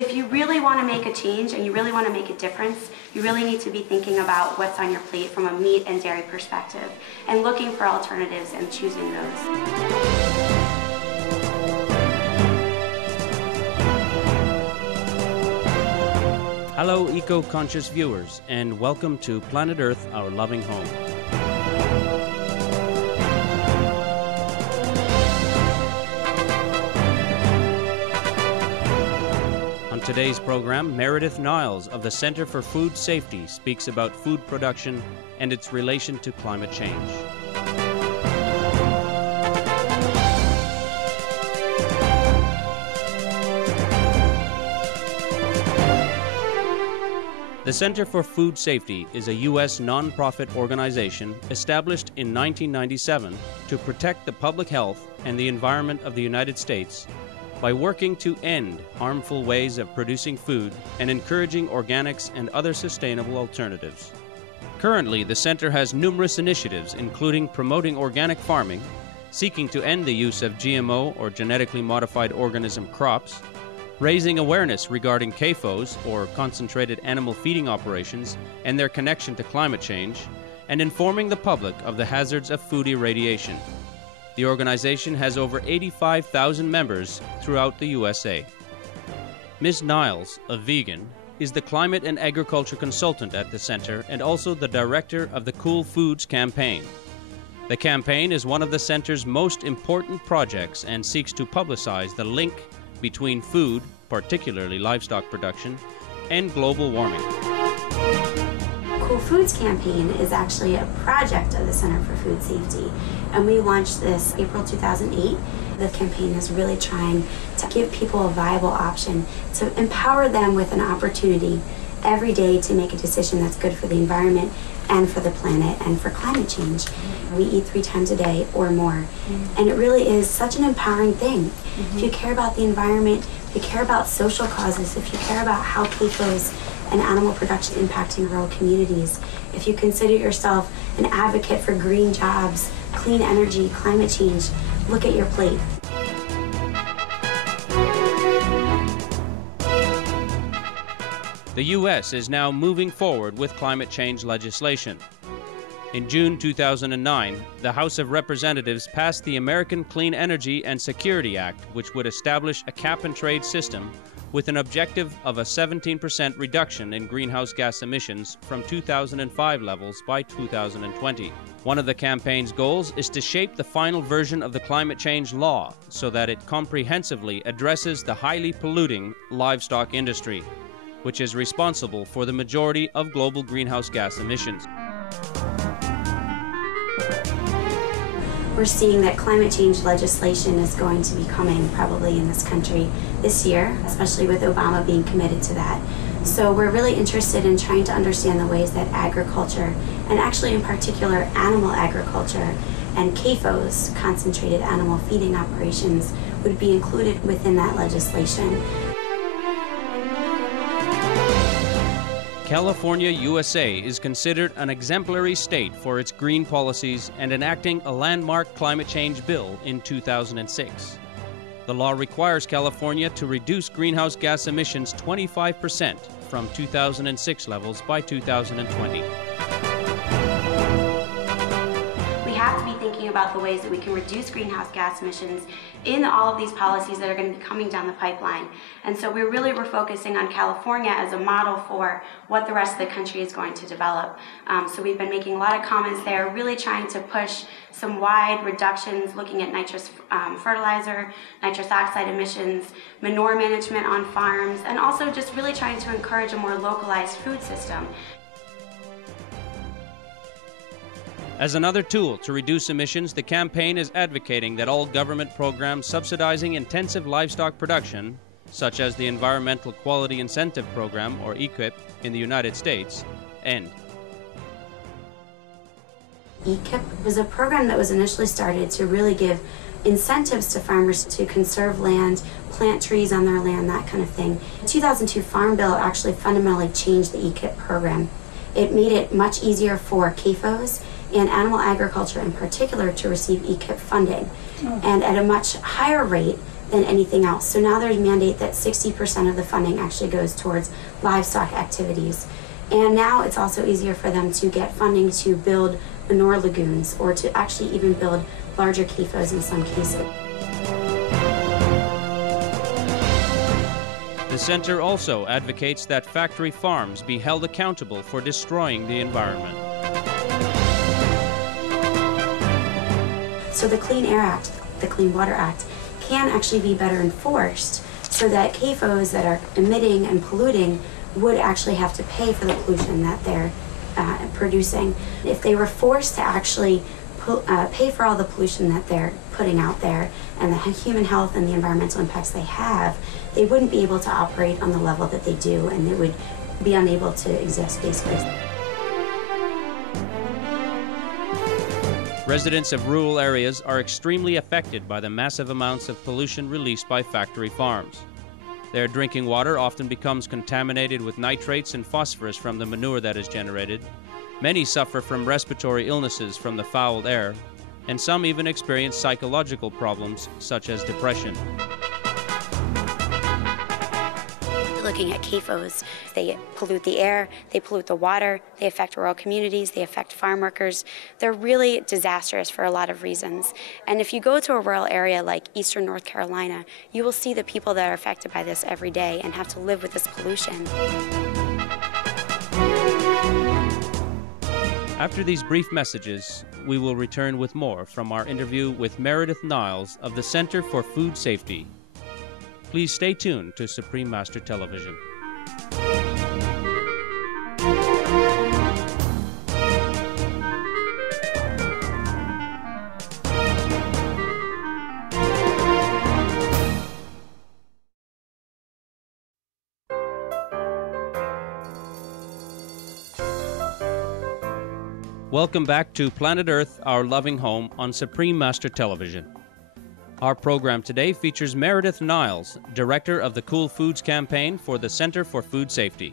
If you really want to make a change and you really want to make a difference, you really need to be thinking about what's on your plate from a meat and dairy perspective and looking for alternatives and choosing those. Hello, eco-conscious viewers, and welcome to Planet Earth, Our Loving Home. On today's program, Meredith Niles of the Center for Food Safety speaks about food production and its relation to climate change. The Center for Food Safety is a U.S. nonprofit organization established in 1997 to protect the public health and the environment of the United States by working to end harmful ways of producing food and encouraging organics and other sustainable alternatives. Currently, the center has numerous initiatives, including promoting organic farming, seeking to end the use of GMO or genetically modified organism crops, raising awareness regarding CAFOs, or concentrated animal feeding operations, and their connection to climate change, and informing the public of the hazards of food irradiation. The organization has over 85,000 members throughout the USA. Ms. Niles, a vegan, is the climate and agriculture consultant at the center and also the director of the Cool Foods campaign. The campaign is one of the center's most important projects and seeks to publicize the link between food, particularly livestock production, and global warming. Cool Foods campaign is actually a project of the Center for Food Safety, and we launched this April 2008. The campaign is really trying to give people a viable option, to empower them with an opportunity every day to make a decision that's good for the environment and for the planet and for climate change. We eat 3 times a day or more, and it really is such an empowering thing. If you care about the environment, if you care about social causes, if you care about how CAFOs and animal production impacting rural communities, if you consider yourself an advocate for green jobs, clean energy, climate change, look at your plate. The U.S. is now moving forward with climate change legislation. In June 2009, the House of Representatives passed the American Clean Energy and Security Act, which would establish a cap-and-trade system with an objective of a 17% reduction in greenhouse gas emissions from 2005 levels by 2020. One of the campaign's goals is to shape the final version of the climate change law so that it comprehensively addresses the highly polluting livestock industry, which is responsible for the majority of global greenhouse gas emissions. We're seeing that climate change legislation is going to be coming probably in this country this year, especially with Obama being committed to that. So we're really interested in trying to understand the ways that agriculture, and actually in particular animal agriculture, and CAFOs, concentrated animal feeding operations, would be included within that legislation. California, USA is considered an exemplary state for its green policies and enacting a landmark climate change bill in 2006. The law requires California to reduce greenhouse gas emissions 25% from 2006 levels by 2020. We have to be thinking about the ways that we can reduce greenhouse gas emissions in all of these policies that are going to be coming down the pipeline. And so we're focusing on California as a model for what the rest of the country is going to develop. So we've been making a lot of comments there, really trying to push some wide reductions, looking at nitrous fertilizer, nitrous oxide emissions, manure management on farms, and also just really trying to encourage a more localized food system. As another tool to reduce emissions, the campaign is advocating that all government programs subsidizing intensive livestock production, such as the Environmental Quality Incentive Program, or EQIP, in the United States, end. EQIP was a program that was initially started to really give incentives to farmers to conserve land, plant trees on their land, that kind of thing. The 2002 Farm Bill actually fundamentally changed the EQIP program. It made it much easier for CAFOs and animal agriculture in particular to receive EQIP funding, and at a much higher rate than anything else. So now there's a mandate that 60% of the funding actually goes towards livestock activities. And now it's also easier for them to get funding to build manure lagoons or to actually even build larger CAFOs in some cases. The center also advocates that factory farms be held accountable for destroying the environment. So the Clean Air Act, the Clean Water Act, can actually be better enforced so that CAFOs that are emitting and polluting would actually have to pay for the pollution that they're producing. If they were forced to actually pay for all the pollution that they're putting out there and the human health and the environmental impacts they have, they wouldn't be able to operate on the level that they do, and they would be unable to exist, basically. Residents of rural areas are extremely affected by the massive amounts of pollution released by factory farms. Their drinking water often becomes contaminated with nitrates and phosphorus from the manure that is generated. Many suffer from respiratory illnesses from the fouled air, and some even experience psychological problems such as depression. Looking at CAFOs, they pollute the air, they pollute the water, they affect rural communities, they affect farm workers. They're really disastrous for a lot of reasons. And if you go to a rural area like eastern North Carolina, you will see the people that are affected by this every day and have to live with this pollution. After these brief messages, we will return with more from our interview with Meredith Niles of the Center for Food Safety. Please stay tuned to Supreme Master Television. Welcome back to Planet Earth, Our Loving Home on Supreme Master Television. Our program today features Meredith Niles, Director of the Cool Foods Campaign for the Center for Food Safety.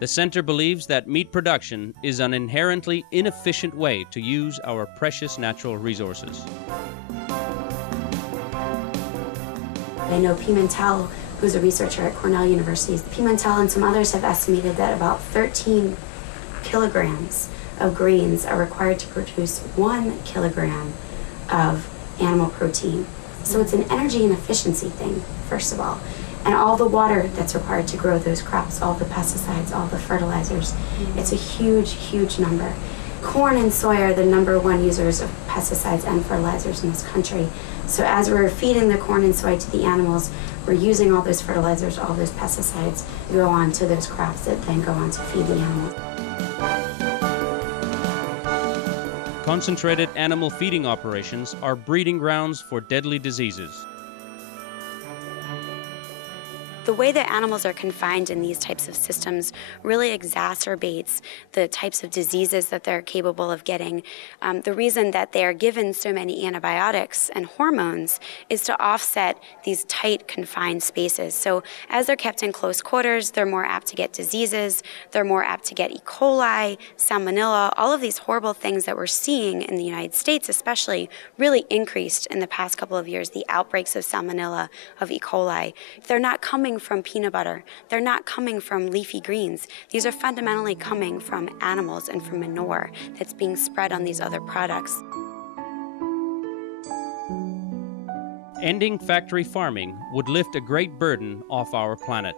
The center believes that meat production is an inherently inefficient way to use our precious natural resources. I know Pimentel, who's a researcher at Cornell University, Pimentel and some others have estimated that about 13 kilograms of grains are required to produce 1 kilogram of animal protein. So it's an energy and efficiency thing, first of all. And all the water that's required to grow those crops, all the pesticides, all the fertilizers, it's a huge, huge number. Corn and soy are the #1 users of pesticides and fertilizers in this country. So as we're feeding the corn and soy to the animals, we're using all those fertilizers, all those pesticides, go on to those crops that then go on to feed the animals. Concentrated animal feeding operations are breeding grounds for deadly diseases. The way that animals are confined in these types of systems really exacerbates the types of diseases that they're capable of getting. The reason that they are given so many antibiotics and hormones is to offset these tight, confined spaces. So as they're kept in close quarters, they're more apt to get diseases, they're more apt to get E. coli, salmonella, all of these horrible things that we're seeing in the United States especially really increased in the past couple of years, the outbreaks of salmonella, of E. coli. They're not coming from peanut butter. They're not coming from leafy greens. These are fundamentally coming from animals and from manure that's being spread on these other products. Ending factory farming would lift a great burden off our planet.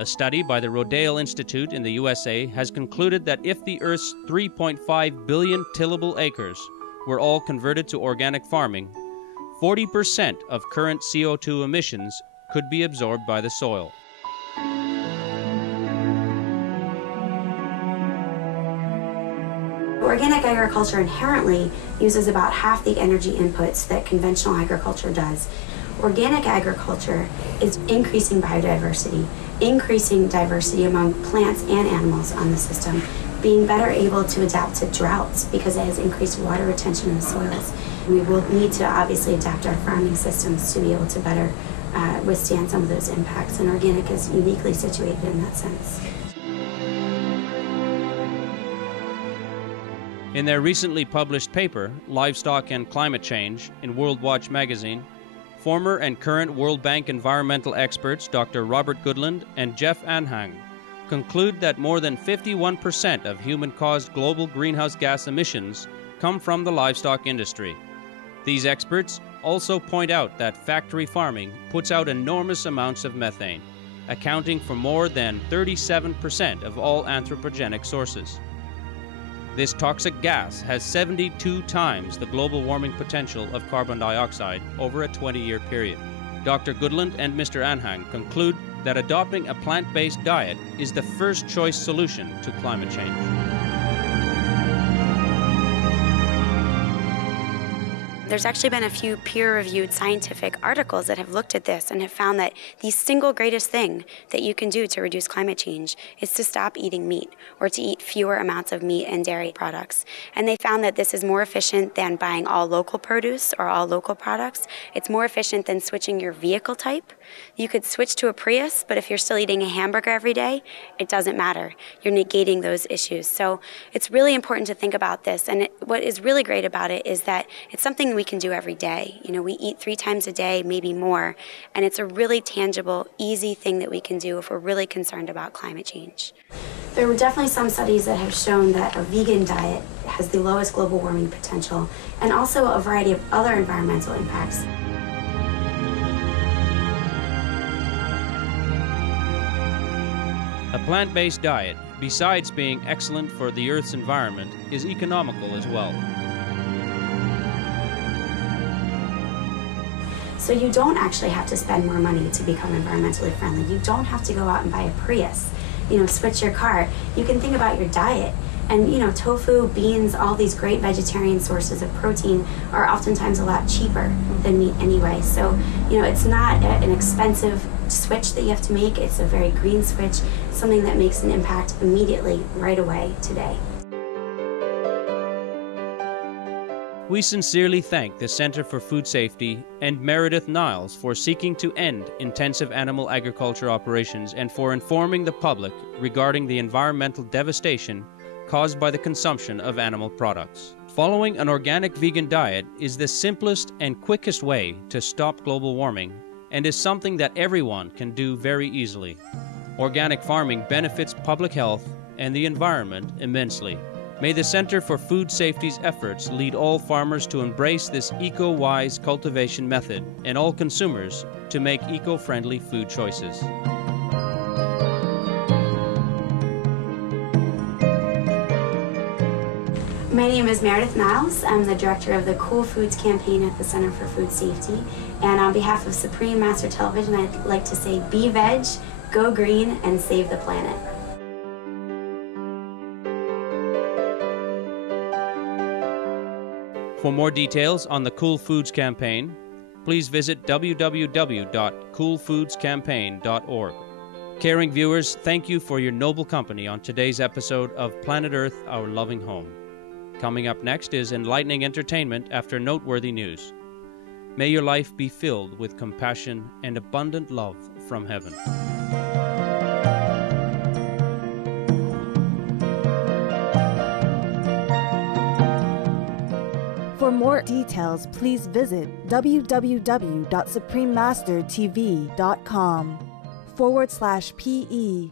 A study by the Rodale Institute in the USA has concluded that if the Earth's 3.5 billion tillable acres were all converted to organic farming, 40% of current CO2 emissions could be absorbed by the soil. Organic agriculture inherently uses about half the energy inputs that conventional agriculture does. Organic agriculture is increasing biodiversity, increasing diversity among plants and animals on the system, being better able to adapt to droughts because it has increased water retention in the soils. We will need to obviously adapt our farming systems to be able to better withstand some of those impacts, and organic is uniquely situated in that sense. In their recently published paper, Livestock and Climate Change, in World Watch magazine, Former and current World Bank environmental experts Dr. Robert Goodland and Jeff Anhang conclude that more than 51% of human-caused global greenhouse gas emissions come from the livestock industry. These experts also point out that factory farming puts out enormous amounts of methane, accounting for more than 37% of all anthropogenic sources. This toxic gas has 72 times the global warming potential of carbon dioxide over a 20-year period. Dr. Goodland and Mr. Anhang conclude that adopting a plant-based diet is the first choice solution to climate change. There's actually been a few peer-reviewed scientific articles that have looked at this and have found that the single greatest thing that you can do to reduce climate change is to stop eating meat or to eat fewer amounts of meat and dairy products. And they found that this is more efficient than buying all local produce or all local products. It's more efficient than switching your vehicle type. You could switch to a Prius, but if you're still eating a hamburger every day, it doesn't matter. You're negating those issues. So it's really important to think about this. And what is really great about it is that it's something we can do every day. You know, we eat 3 times a day, maybe more, and it's a really tangible, easy thing that we can do if we're really concerned about climate change. There were definitely some studies that have shown that a vegan diet has the lowest global warming potential and also a variety of other environmental impacts. A plant-based diet, besides being excellent for the Earth's environment, is economical as well. So you don't actually have to spend more money to become environmentally friendly. You don't have to go out and buy a Prius, switch your car. You can think about your diet. And, tofu, beans, all these great vegetarian sources of protein are oftentimes a lot cheaper than meat anyway. So, it's not an expensive switch that you have to make. It's a very green switch, something that makes an impact immediately, right away, today. We sincerely thank the Center for Food Safety and Meredith Niles for seeking to end intensive animal agriculture operations and for informing the public regarding the environmental devastation caused by the consumption of animal products. Following an organic vegan diet is the simplest and quickest way to stop global warming and is something that everyone can do very easily. Organic farming benefits public health and the environment immensely. May the Center for Food Safety's efforts lead all farmers to embrace this eco-wise cultivation method and all consumers to make eco-friendly food choices. My name is Meredith Niles. I'm the director of the Cool Foods campaign at the Center for Food Safety. And on behalf of Supreme Master Television, I'd like to say be veg, go green, and save the planet. For more details on the Cool Foods campaign, please visit www.coolfoodscampaign.org. Caring viewers, thank you for your noble company on today's episode of Planet Earth, Our Loving Home. Coming up next is enlightening entertainment after noteworthy news. May your life be filled with compassion and abundant love from heaven. For more details, please visit www.suprememastertv.com/PE.